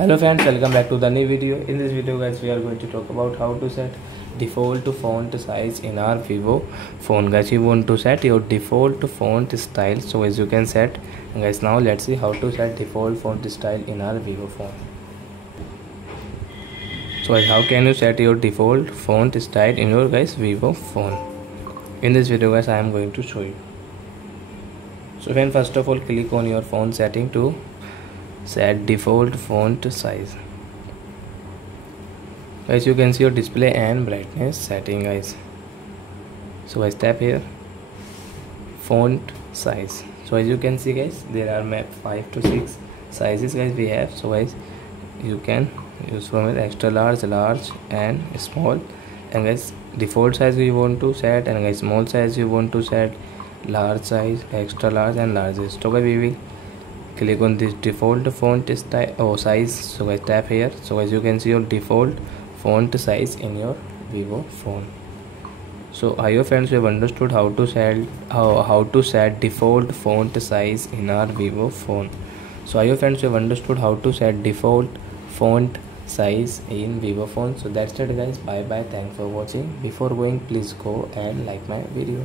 Hello friends, welcome back to the new video. In this video guys, we are going to talk about how to set default font size in our Vivo phone. Guys, you want to set your default font style, so as you can set. And guys, now let's see how to set default font style in our Vivo phone. So guys, how can you set your default font style in your Vivo phone? In this video guys, I am going to show you. So then first of all, click on your phone setting to set default font size. Guys, you can see your display and brightness setting guys. So guys, tap here font size. So as you can see guys, there are 5 to 6 sizes guys we have. So guys, you can use from it extra large, large and small. And guys, default size you want to set, and guys small size you want to set, large size, extra large and largest. So guys, we will click on this default font style or size. So guys, tap here. So guys, you can see your default font size in your Vivo phone. So I hope friends you have understood how to set default font size in our Vivo phone. So I hope friends you have understood how to set default font size in Vivo phone. So that's it guys, bye bye, thanks for watching. Before going, please go and like my video.